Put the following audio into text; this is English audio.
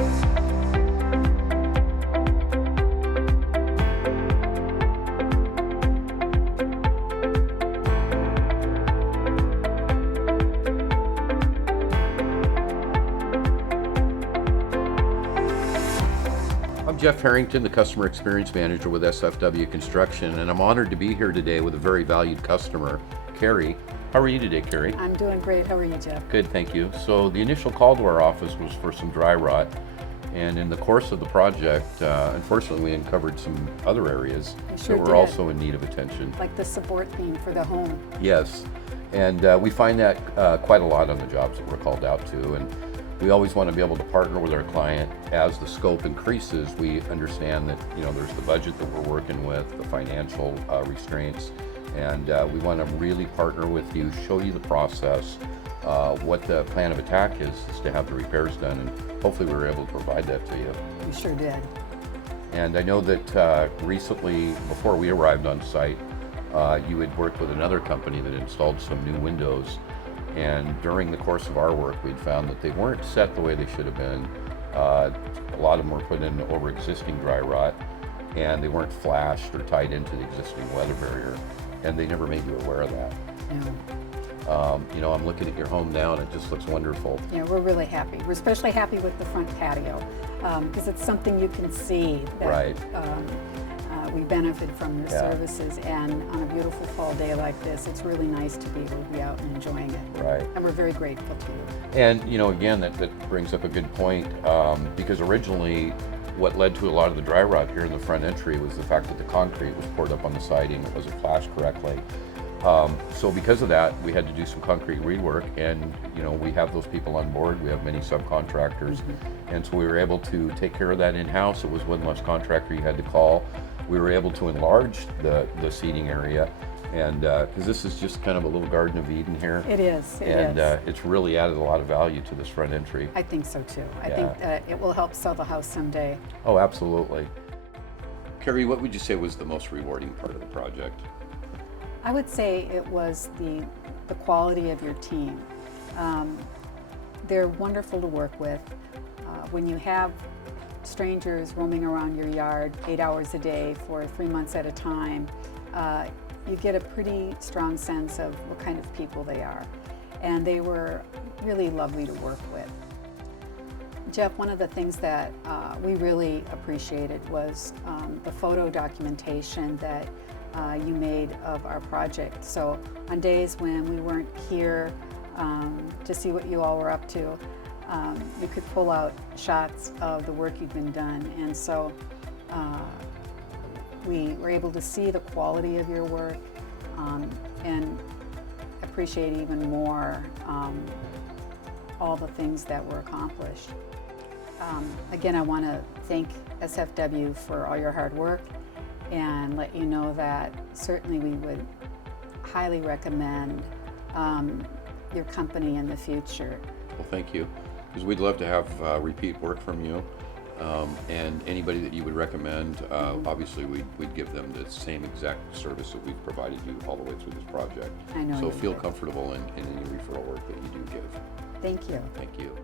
I'm Jeff Harrington, the Customer Experience Manager with SFW Construction, and I'm honored to be here today with a very valued customer, Kerri. How are you today, Kerri? I'm doing great. How are you, Jeff? Good, thank you. So the initial call to our office was for some dry rot, and in the course of the project, unfortunately, we uncovered some other areas Sure that were did. also in need of attention. Like the support beam for the home. Yes, and we find that quite a lot on the jobs that we're called out to, and we always want to be able to partner with our client. As the scope increases, we understand that there's the budget that we're working with, the financial restraints, and we want to really partner with you, show you the process, what the plan of attack is to have the repairs done, and hopefully we were able to provide that to you. We sure did. And I know that recently, before we arrived on site, you had worked with another company that installed some new windows, and during the course of our work we'd found that they weren't set the way they should have been. A lot of them were put in over existing dry rot, and they weren't flashed or tied into the existing weather barrier, and they never made you aware of that. Yeah. I'm looking at your home now and it just looks wonderful. Yeah, we're really happy. We're especially happy with the front patio because it's something you can see that Right. We benefit from your Yeah. services, and on a beautiful fall day like this, it's really nice to be able to be out and enjoying it. Right. And we're very grateful to you. And again, that brings up a good point, because originally what led to a lot of the dry rot here in the front entry was the fact that the concrete was poured up on the siding, it wasn't flashed correctly. So because of that, we had to do some concrete rework, and we have those people on board. We have many subcontractors, and so we were able to take care of that in-house. It was one less contractor you had to call. We were able to enlarge the seating area, and because this is just kind of a little Garden of Eden here. It is. And it's really added a lot of value to this front entry. I think so too. I Yeah. think that it will help sell the house someday. Oh, absolutely. Kerri, what would you say was the most rewarding part of the project? I would say it was the quality of your team. They're wonderful to work with. When you have strangers roaming around your yard 8 hours a day for 3 months at a time, you get a pretty strong sense of what kind of people they are. And they were really lovely to work with. Jeff, one of the things that we really appreciated was the photo documentation that you made of our project. So on days when we weren't here to see what you all were up to, you could pull out shots of the work you've been done. And so we were able to see the quality of your work and appreciate even more all the things that were accomplished. Again, I want to thank SFW for all your hard work and let you know that certainly we would highly recommend your company in the future. Well, thank you, because we'd love to have repeat work from you, and anybody that you would recommend, obviously we'd give them the same exact service that we've provided you all the way through this project. I know So you feel would. comfortable in any referral work that you do give. Thank you. Thank you.